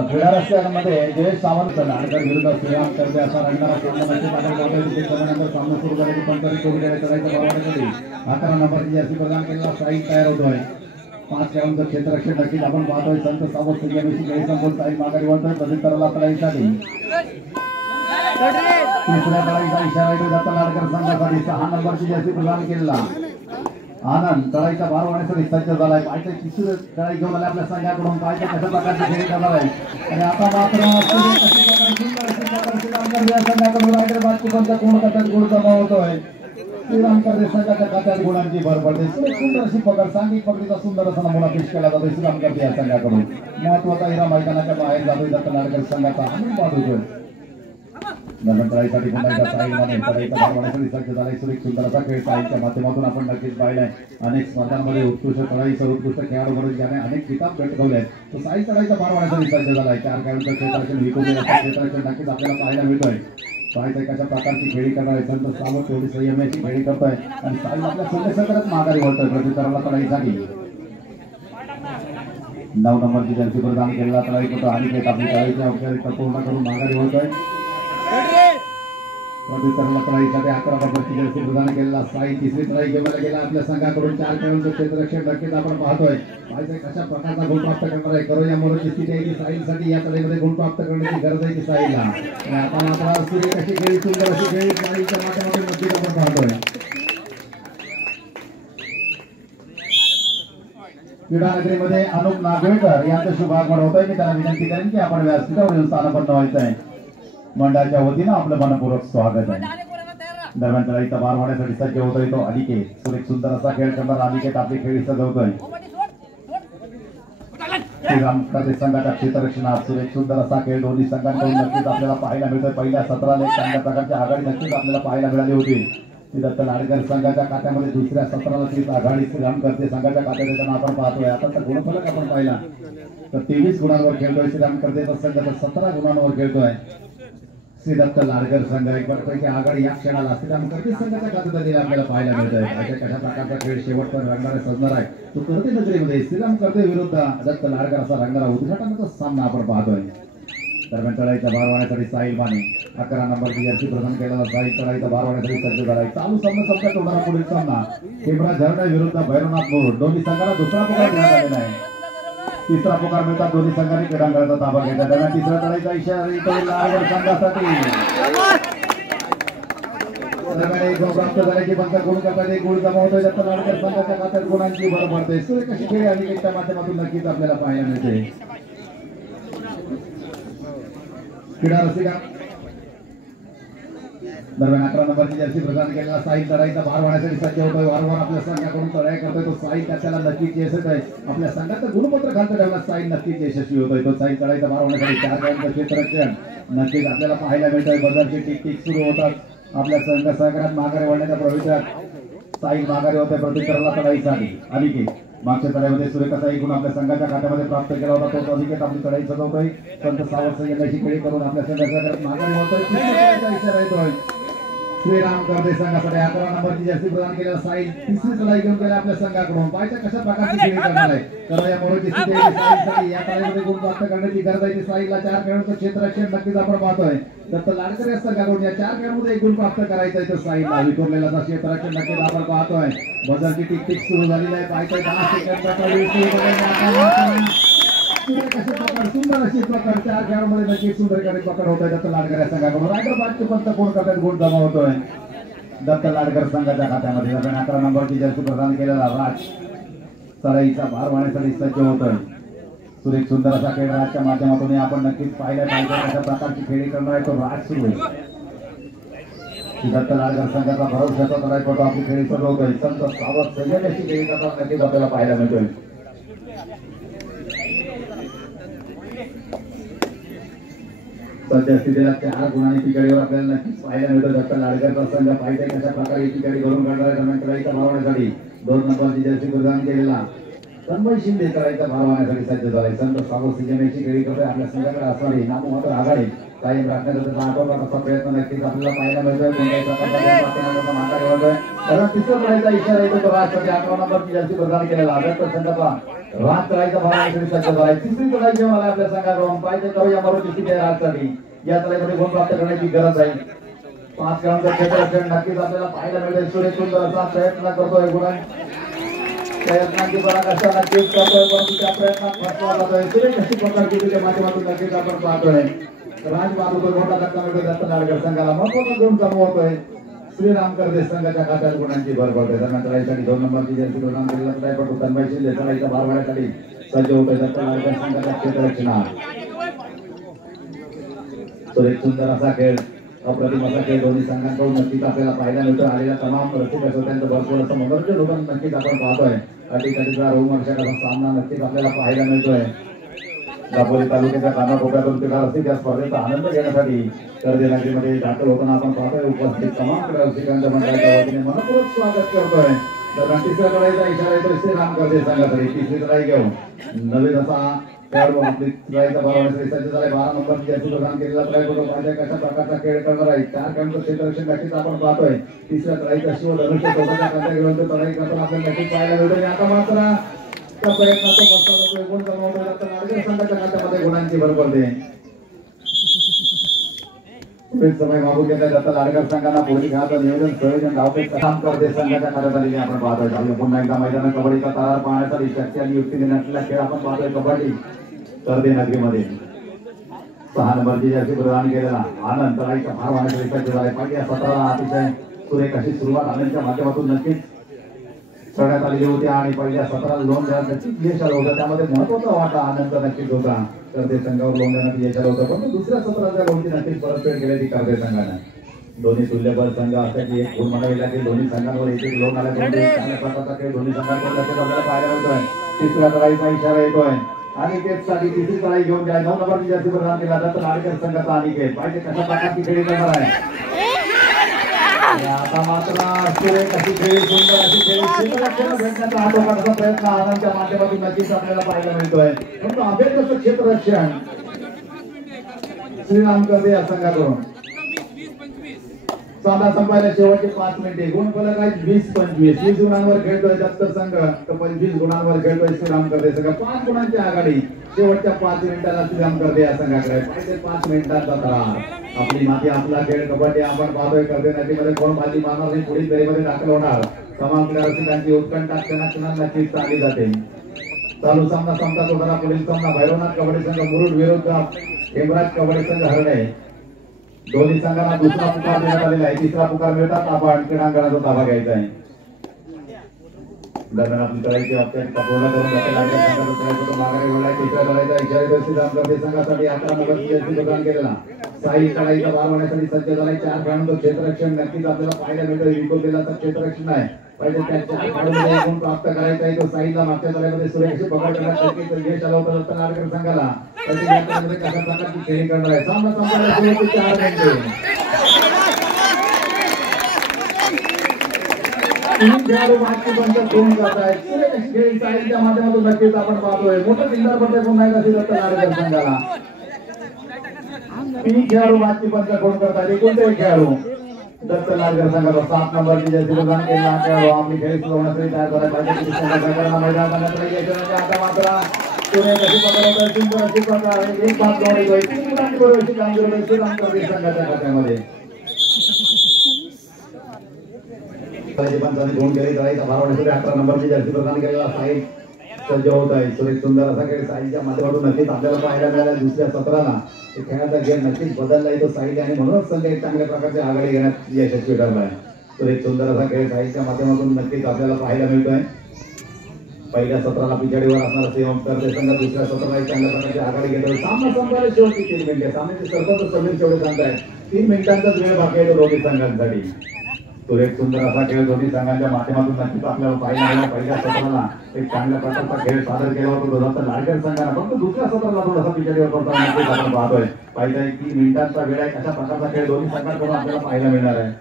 क्रीडा रस्त्यांमध्ये जयेश सावंत लाडकर विरुद्ध श्रीरामकरते असा रंगणारा सामना सुरू झाल्याची पंचायती कोणी चढायचा भार वाढण्यासाठी 11 नंबरची जर्सी प्रदान केलेला साहिल तयार होतोय. 5 खेळाडूंचं क्षेत्ररक्षण नक्कीच आपण पाहतोय. संत सावत संघाची खेळी संपून साई माघारी वळतोय. प्रत्युत्तराला तळाईसाठी तिसऱ्या तळाईचा इशारा येतो दत्त लाडकर संघासाठी. 6 नंबरची जर्सी प्रदान केलेला आनंद तळाईचा भार वाढण्यासाठी सज्ज झालाय. पायच्या तिसरी तळाई घेऊन आले आपल्या संघाकडून. पायच्या कशा प्रकारची खेळी करणार आहे आणि आता मात्र संघाकडून रायगड बादकुपांचा कोण खात्यात गुण जमा होतोय. श्रीरामकर संघाच्या खात्यात गुणांची भर पडते. सुंदर अशी पकड सांघिक पकडीचा सुंदर असा नमुना पेश केला जातो श्रीरामकर या संघाकडून. महत्वाचा हिरा मैदानाच्या बाहेर जातोय दत्त लाडकर संघाचा आनंद पाहतोय. नंतरसाठी पुन्हा एकदा साई माने तळाईचा भार वाढण्यासाठी सज्ज झालाय. सुरेख सुंदर असा खेळ साईच्या माध्यमातून आपण नक्कीच पाहिलाय. अनेक स्पर्धांमध्ये उत्कृष्ट तळाईसह उत्कृष्ट खेळाडू म्हणून ज्याने अनेक किताब भेटवले आहेत. तो साई तळाईचा भार वाढण्यासाठी सज्ज झालाय. 4 खेळाडूंचं क्षेत्ररक्षण विकून क्षेत्ररक्षण नक्कीच आपल्याला पाहायला मिळतोय. साईचा कशा प्रकारची खेळी करणार आहे. संत सावत तेवढी संयमाची खेळी करतोय आणि साई आपल्या संदेशाकडे माघारी वळतोय. प्रत्युत्तराला तळाईसाठी 9 नंबरची जर्सी प्रदान केलेला तळाई होतो आणि आपली तळाईची औपचारिकता पूर्ण करून माघारी वळतोय. प्रत्युत्तराला तळाईसाठी 11 नंबरची जर्सी प्रदान केलेला साई तिसरी तळाई घेऊन गेला आपल्या संघाकडून. 4 खेळाडूंचं क्षेत्ररक्षण नक्कीच आपण पाहतोय. साईचा कशा प्रकारचा गुण प्राप्त करणार आहे. करो या मोरची स्थिती आहे की साईसाठी या तळाईमध्ये गुण प्राप्त करण्याची गरज आहे की साईला. आणि आता मात्र सुरेख अशी खेळी सुंदर अशी खेळी साईच्या माध्यमातून नक्कीच आपण पाहतोय. क्रीडा नगरीमध्ये अनुप नागवेकर यांचं शुभागमन होतंय. मी त्यांना विनंती करेन की आपण व्यासपीठावर येऊन स्थानपन्न व्हायचं आहे. मंडळाच्या वतीनं आपलं मनपूर्वक स्वागत आहे. दरम्यान तळाईचा भार वाढण्यासाठी सज्ज होतोय तो अनिकेत. सुरेख सुंदर असा खेळ करणारा अनिकेत आपली खेळी सजवतोय. श्रीरामकर संघाच्या क्षेत्ररक्षणात सुरेख सुंदर असा खेळ दोन्ही संघांकडून नक्कीच आपल्याला पाहायला मिळतोय. पहिल्या 17 एक चांगल्या प्रकारची आघाडी नक्कीच आपल्याला पाहायला मिळाली होती. दत्त लाडकर संघाच्या खात्यामध्ये दुसऱ्या 17 तीच आघाडी श्रीरामकर संघाच्या खात्यात येताना आपण पाहतोय. आता तर गुणफलक आपण पाहिला तर 23 गुणांवर खेळतोय श्रीरामकर संघ तर 17 गुणांवर खेळतोय. श्री दत्त लाडकर संघ एक पैकी आघाडी या क्षणाला श्रीरामकर संघाच्या खात्यात आपल्याला पाहायला मिळतोय. कशा प्रकारचा खेळ शेवटपर्यंत रंगणारा सजणार आहे. तो करते नजरेमध्ये श्रीरामकर विरुद्ध दत्त लाडकर असा रंगणारा उद्घाटनाचा सामना आपण पाहतोय. दरम्यान तळाईचा भार वाढण्यासाठी साहिल माने 11 नंबरची जर्सी प्रदान केलेला साहिल तळाईचा भार वाढण्यासाठी सज्ज झालाय. चालू सामना संपल्यात होणारा पुढील सामना केमरा झरडा विरुद्ध भैरवनाथ मोर. दोन्ही संघाला दुसरा पुकार देण्यात आलेला आहे. तिसरा पुकार मिळतात दोन्ही संघांनी क्रीडांगणाचा ताबा घेतला. दरम्यान तिसऱ्या तळाईचा इशारा येतो लाडकर संघासाठी. दरम्यान एक गुण प्राप्त झाल्याची पंच गुण करतात. एक गुण जमा होतोय दत्त लाडकर संघाच्या खात्यात गुणांची भर पडते. सुरेख अशी खेळी अनिकेतच्या माध्यमातून नक्कीच आपल्याला पाहायला मिळते. क्रीडा रसिका दरम्यान 11 नंबरची जर्सी प्रदान केलेला साई तळाईचा भार वाढण्यासाठी सज्ज होतोय. वारंवार आपल्या संघाकडून तळाई करतोय तो साई. त्याला नक्कीच यश आहे. आपल्या संघाचं गुणपत्र खालचं ठेवला साई नक्कीच यशस्वी होतोय. तो साई तळाईचा भार वाढण्यासाठी 4 खेळाडूंचं क्षेत्ररक्षण नक्कीच आपल्याला पाहायला मिळतोय. बदलची टिक टिक सुरू होतात. आपल्या संघ सहकार्यात माघारी वळण्याच्या प्रवेशात साई माघारी होते. प्रत्युत्तराला तळाईसाठी अनिकेत मागच्या तळ्यामध्ये सुरेख असा एकूण आपल्या संघाच्या खात्यामध्ये प्राप्त केला होता. तो अनिकेत आपली तळाई सजवतोय. संत सावत संघाची खेळी करून आपल्या संघाच्या माघारी होतोय. इशारा येतोय श्रीरामकर संघासाठी 11 नंबरची जर्सी प्रदान केलेला साईल तिसरी तळाई घेऊन गेला आपल्या संघाकडून. पायच्या कशा प्रकारची खेळी करणार आहे. तर या मोरची स्थिती साईसाठी या तळाईमध्ये गुण प्राप्त करण्याची गरज आहे. साईला 4 खेळाडूंचं क्षेत्ररक्षण नक्कीच आपण पाहतोय. दत्त लाडकर या संघाकडून या 4 खेळाडूंमध्ये एक गुण प्राप्त करायचा आहे. तर साईला विखुरलेला क्षेत्ररक्षण नक्कीच आपण पाहतोय. बदलची टिक टिक सुरू झालेली आहे. पायच्या 10 सेकंद सुंदर अशी प्रकार 4 खेळाडूंमध्ये नक्कीच सुंदर पकड होत आहे. दत्त लाडकर या संघाकडून रायगड बादकुपांचा कोण करतात गुण जमा होतोय दत्त लाडकर संघाच्या खात्यामध्ये. 11 नंबरची जर्सी प्रदान केलेला राज तळाईचा भार वाढण्यासाठी सज्ज होतोय. सुरेख सुंदर असा खेळ राजच्या माध्यमातून आपण नक्कीच पाहिला पाहिजे. अशा प्रकारची खेळी करणार आहे तो राज सुरू आहे. दत्त लाडकर संघाचा भरवशाचा तळाई पडतो. आपली खेळी सजवतोय. संत सावत संघाची खेळी करताना नक्कीच आपल्याला पाहायला मिळतोय. सध्या स्थितीला 4 गुणांनी पिकाडीवर आपल्याला नक्कीच पाहायला मिळतो. दत्त लाडकरचा संघ पाहिजे कशा प्रकारे पिकाडी करून काढणार आहे. दरम्यान तळाईचा भार वाढण्यासाठी 2 नंबरची जर्सी प्रदान केलेला तन्मय शिंदे तळाईचा भार वाढण्यासाठी सज्ज झालाय. संत सावत सिंचनाची खेळी करतोय. आपल्या संघाकडे असणारी नाममात्र आघाडी कायम राखण्याचा आठवडाभर असा प्रयत्न नक्कीच आपल्याला पाहायला मिळतोय. कोणत्याही प्रकारचा माघारी होतोय. कारण तिसऱ्या तळाईचा इशारा येतो तो राजसाठी 11 नंबरची जर्सी प्रदान केलेला दत्त संघाचा राज तळाईचा भार वाढण्यासाठी सज्ज झालाय. तिसरी तळाई घेऊन आलाय आपल्या संघाकडून. पाहिजे करू या मरोची स्थिती आहे राजसाठी. या तळाईमध्ये गुण प्राप्त करण्याची गरज आहे. 5 खेळाडूंचं क्षेत्ररक्षण नक्कीच आपल्याला पाहायला मिळेल. सुरेश सुंदर असा प्रयत्न करतोय. गुणांची प्रयत्नांची पराकाष्ठा नक्कीच करतोय, परंतु त्या प्रयत्नात फसवा जातोय. सुरेख अशी प्रकारची माध्यमातून नक्कीच आपण पाहतोय. राजबहादूर मोठा धक्का मिळतो दत्त नाडकर संघाला, महत्वाचा गुण जमवतोय. श्रीराम करदे संघाच्या खात्यात गुणांची भर पडते. त्यांना चढाईसाठी 2 नंबरची जर्सी प्रदान केलेला तळाईपटू तन्मय शिंदे चढाईचा भार वाढण्यासाठी सज्ज होतोय. दत्त नाडकर संघाच्या क्षेत्ररक्षणात सुरेख सुंदर असा खेळ, अप्रतिम असा खेळ दोन्ही संघांकडून नक्कीच आपल्याला पाहायला मिळतो. आलेल्या तमाम रसिक श्रोत्यांचं भरपूर असं मनोरंजन होतं नक्कीच आपण पाहतोय. अटीतटीचा रोमहर्षक असा सामना नक्कीच आपल्याला पाहायला मिळतोय. दापोली तालुक्याच्या कानाकोपऱ्यातून क्रीडा रसिक या स्पर्धेचा आनंद घेण्यासाठी कर्जनगरीमध्ये दाखल होताना आपण पाहतोय. उपस्थित तमाम क्रीडा रसिकांच्या मंडळाच्या वतीने मनपूर्वक स्वागत करतोय. तर तिसऱ्या लढाईचा इशारा येतोय श्रीराम करदे संघासाठी. तिसरी लढाई घेऊन नवीन असा खेळाडू आपली लढाईचा बरोबर सज्ज झालाय. 12 नंबरची जर्सी प्रदान केलेला खेळाडू पाहिजे कशा प्रकारचा खेळ करणार आहे. 4 खेळाडूंचं क्षेत्ररक्षण नक्कीच आपण पाहतोय. तिसऱ्या लढाईचा शिव धनुष्य स्वतःच्या खात्या घेऊन तो लढाई करताना आपल्याला नक्कीच पाहायला मिळतोय. आता मात्र त्या प्रयत्नाचा बसता जातोय. गुण जमवतोय दत्त नाडकर संघाच्या खात्यामध्ये गुणांची भर पडते. समय मागून घेतल्या दत्त नाडकर संघांना पुढील खेळाचं नियोजन संयोजन धावते काम करते संघाच्या खात्यात आलेली आपण पाहतोय. पुन्हा एकदा मैदानात कबड्डीचा तरार पाहण्यासाठी शक्ती आणि युक्तीने नटलेला खेळ आपण पाहतोय. कबड्डी करदे नगरीमध्ये 6 नंबरची जर्सी प्रदान केलेला आनंद तळाईचा भार वाढण्यासाठी सज्ज झालाय. पहिल्या 17 अतिशय सुरेख अशी सुरुवात आनंदच्या माध्यमातून नक्कीच करण्यात आलेली होती आणि पहिल्या 17 लोन देण्यात नक्कीच यश आलं होतं. त्यामध्ये महत्वाचा वाटा आनंद नक्कीच होता. करदे संघावर लोन देण्यात यश आलं होतं, पण दुसऱ्या 17च्या लोनची नक्कीच परतफेड केली ती करदे संघाने. दोन्ही तुल्यबळ संघ असल्याची एक गुण म्हणावी लागेल. दोन्ही संघांवर एक लोन आल्या चांगल्या प्रकारचा खेळ दोन्ही संघांकडून नक्कीच आपल्याला पाहायला मिळतोय. तिसऱ्या लढाईचा इशारा येतोय आणि तेचसाठी तिसरी लढाई घेऊन जाय 9 नंबरची जर्सी प्रदान केला दत्त नाडकर संघाचा अनिकेत पाहिजे कशा प्रकारची खेळी करणार आहे. आता मात्र सुरेख अशी खेळी सुंदर अशी खेळी क्षेत्ररक्षण भेटण्याचा हातोहाताचा प्रयत्न आनंदच्या माध्यमातून नक्कीच आपल्याला पाहायला मिळतोय. परंतु अभेद्य क्षेत्ररक्षण श्रीराम करदे या संघाकडून साधा संपायला शेवटचे 5 मिनिटे. गुण फलक आहेत 20-25. 20 गुणांवर खेळतोय दत्त संघ तर 25 गुणांवर खेळतोय श्रीराम करदे संघ. 5 गुणांची आघाडी शेवटच्या 5 मिनिटाला श्रीराम करदे या संघाकडे. पाहिजे 5 मिनिटांचा तरार. आपली माती आपला खेळ कबड्डी आपण पाहतोय. करदे नदीमध्ये कोण बाजी मारणार नाही, पुढील फेरीमध्ये दाखल होणार. तमाम क्रीडा रसिकांची उत्कंठा क्षणाक्षणात नक्कीच चालली जाते. चालू सामना संपतात होताना पुढील सामना भैरवनाथ कबड्डी संघ मुरुड विरुद्ध हेमराज कबड्डी संघ हरणे. दोन्ही संघांना दुसरा पुकार देण्यात आलेला आहे. तिसरा पुकार मिळतात आपण क्रीडांगणाचा ताबा घ्यायचा आहे. दरम्यान आपली तळाईची औपचारिकता पूर्ण करून माघारी वळलाय. तिसऱ्या तळाईचा इशारा श्रीराम करदे संघासाठी 11 नंबरची जर्सी प्रदान केलेला साई तळाईचा भार वाढण्यासाठी सज्ज झालाय. 4 खेळाडूंचं क्षेत्ररक्षण नक्कीच आपल्याला पाहायला मिळतं. विको केलाचं क्षेत्ररक्षण आहे. पाहिजे त्या 4 खेळाडूंमध्ये गुण प्राप्त करायचा आहे. तो साईला मागच्या तळाईमध्ये सुरेख पकड करण्यात नक्कीच यश आलं होतं दत्त नाडकर संघाला. कशा प्रकारची खेळी करणार आहे. सामना संपायला शेवटचे 4 मिनिटे. 3 खेळाडू मागची पंच दोन जात आहेत. सुरेख खेळी साईच्या माध्यमातून नक्कीच आपण पाहतोय. मोठं चिंता पडते पुन्हा एकदा दत्त नाडकर संघाला. 3 खेळाडू मागची पंच कोण करतात. कोणते खेळाडू दत्त नाडकर संघाला 7 नंबरची जर्सी प्रदान केलेला खेळाडू आपली खेळी सुरू होण्यासाठी तयार झाला पाहिजे. मैदानात आता मात्र सुरेख अशी पकड होत सुंदर अशी प्रकार एक बाब जोड येतोय. 3 गुणांची बरोबरची कामगिरी श्रीराम करदे संघाच्या खात्यामध्ये. गुण केले तळाईचा भार वाढण्यासाठी 11 नंबरची जर्सी प्रदान केलेला साई सज्ज होत आहे. सुरेख सुंदर असा खेळ साईच्या माध्यमातून नक्कीच आपल्याला पाहायला मिळाला. दुसऱ्या 17ला खेळाचा गेम नक्कीच बदलला आहे तो साईने आणि म्हणूनच संघ एक चांगल्या प्रकारची आघाडी घेण्यात यशस्वी ठरला आहे. सुरेख सुंदर असा खेळ साईच्या माध्यमातून नक्कीच आपल्याला पाहायला मिळतोय. पहिल्या 17ला पिछाडीवर असणारा सेवम करदे संघ दुसऱ्या 17ला एक चांगल्या प्रकारची आघाडी घेतोय. सामना संपवायला शेवटची 3 मिनिटे. सामन्याचे सरपंच समीर शेवटे सांगताय 3 मिनिटांचाच वेळ बाकी आहे दोन्ही संघांसाठी. सुरेख सुंदर असा खेळ दोन्ही संघांच्या माध्यमातून नक्कीच आपल्याला पाहायला मिळाला. पहिल्या 17ला एक चांगल्या प्रकारचा खेळ सादर केला होता दत्त नाडकर संघाने. फक्त दुसऱ्या 17ला थोडासा पिछाडीवर करताना नक्कीच आपण पाहतोय. पाहिजे 3 मिनिटांचा वेळ आहे. अशा प्रकारचा खेळ दोन्ही संघांकडून आपल्याला पाहायला मिळणार आहे.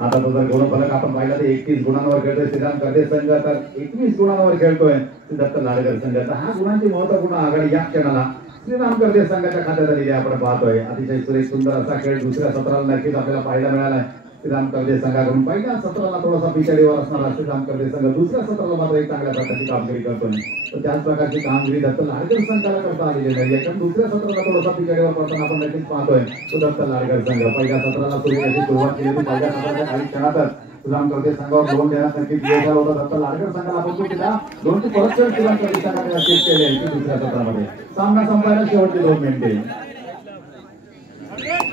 आता तो जर गुणफलक आपण पाहिला तर 31 गुणांवर खेळतोय श्रीराम करदे संघ तर 21 गुणांवर खेळतोय दत्त नाडकर संघ. तर हा गुणांची महत्वपूर्ण आघाडी या क्षणाला श्रीराम करदे संघाच्या खात्यात आलेली आपण पाहतोय. अतिशय सुरेख सुंदर असा खेळ दुसऱ्या 17ला नक्कीच आपल्याला पाहायला मिळाला. श्रीराम करदे संघाकडून पहिल्या 17ला थोडासा पिछाडीवर असणारा श्रीराम करदे संघ दुसऱ्या 17ला मात्र एक चांगल्या प्रकारची कामगिरी करतोय. तर त्याच प्रकारची कामगिरी दत्त नाडकर संघाला करता आलेली नाही. याच्यात दुसऱ्या 17ला थोडासा पिछाडीवर पडताना आपण नक्कीच पाहतोय तो दत्त नाडकर संघ. पहिल्या 17ला सुरेख अशी सुरुवात केली होती. पहिल्या 17च्या काही क्षणातच श्रीराम करते संघावर दोन देण्यात नक्कीच यश आलं होतं. दत्त लाडकर संघाला आपण तिला दोनची परतफेड श्रीराम करते संघाने अचीव केली आहे दुसऱ्या सत्रामध्ये. सामना संपायला शेवटचे 2 मिनिटे.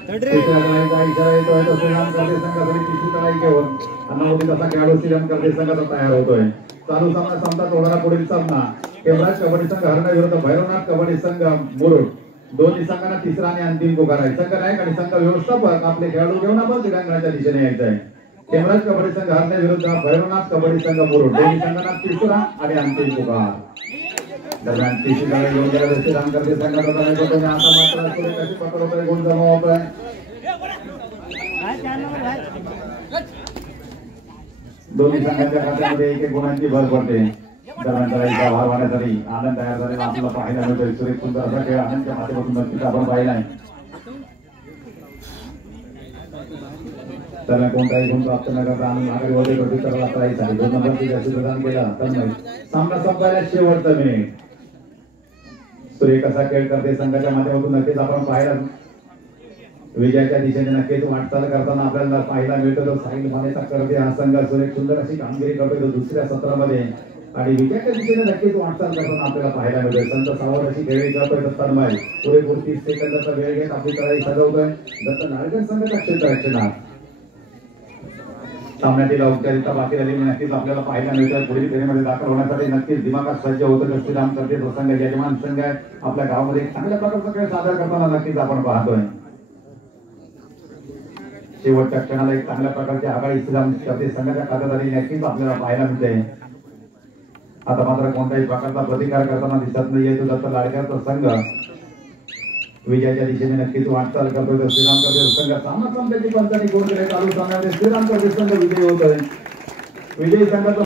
तिसऱ्या लढाईचा इशारा येतोय तो श्रीराम करते संघासाठी तिसरी लढाई घेऊन अनावधी तसा खेळाडू श्रीराम करते संघाचा तयार होतोय. चालू सामना संपतात होणारा पुढील सामना केमराज कबड्डी संघ हरणा विरुद्ध भैरवनाथ कबड्डी संघ मुरुड. दोन्ही संघांना तिसरा आणि अंतिम पुकार आहे. संघ नायक आणि संघ व्यवस्थापक आपले खेळाडू घेऊन आपण क्रीडांगणाच्या दिशेने यायचं आहे. केमराज कबड्डी संघ हरणा विरुद्ध भैरवनाथ कबड्डी संघ मुरुड. दोन्ही संघांना तिसरा आणि अंतिम पुकार. दरम्यान तिसरी लढाई घेऊन गेला श्रीराम करते संघाचा लढाई होतोय. आता मात्र सुरू कशी पकड होतोय गुण जमा होतोय. दोन्ही संघांच्या खात्यामध्ये 1-1 गुणांची भर पडते. दरम्यान लढाईचा भार वाढण्यासाठी आनंद तयार झालेला आपल्याला पाहायला मिळतोय. सुरेख सुंदर असा खेळ आनंदच्या माध्यमातून नक्कीच आपण पाहिला आहे. त्याला कोणताही गुण प्राप्त न करता आनंद माघारी होते प्रत्युत्तराला प्राईज आहे. 2 नंबरची जशी प्रदान केला तर सामना संपायला शेवटचा मिनिट. सुरेख असा खेळ करते संघाच्या माध्यमातून नक्कीच आपण पाहिला. विजयाच्या दिशेने नक्कीच वाटचाल करताना आपल्याला पाहायला मिळतो. तो साहिल मानेचा करते हा संघ सुरेख सुंदर अशी कामगिरी करतोय तो दुसऱ्या सत्रामध्ये आणि विजयाच्या दिशेने नक्कीच वाटचाल करताना आपल्याला पाहायला मिळतोय. संत सावध अशी खेळी करतोय तन्मय. पुरेपूर 30 सेकंदाचा वेळ घेत आपली लढाई सजवतोय. दत्त लाडकर संघाच्या क्षेत्ररक्षणात सामन्यातील औपचारिकता बाकी झालेली नक्कीच आपल्याला पाहायला मिळतोय. पुढील फेरीमध्ये दाखल होण्यासाठी नक्कीच दिमागात सज्ज होतं श्रीराम करते तो संघ. यजमान संघ आहे आपल्या गावामध्ये चांगल्या प्रकारचा खेळ सादर करताना नक्कीच आपण पाहतोय. शेवटच्या क्षणाला एक चांगल्या प्रकारची आघाडी श्रीराम करते संघाच्या खात्यात आली नक्कीच आपल्याला पाहायला मिळते. आता मात्र कोणत्याही प्रकारचा प्रतिकार करताना दिसत नाहीये तो दत्त लाडकरचा संघ. विजयाच्या दिशेने नक्कीच वाटचाल करतोय तो श्रीराम करते संघ. सामना संपल्याची पंचाने गोल केले. चालू सामन्यामध्ये श्रीराम करते संघ विजयी होतोय. विजयी संघाचा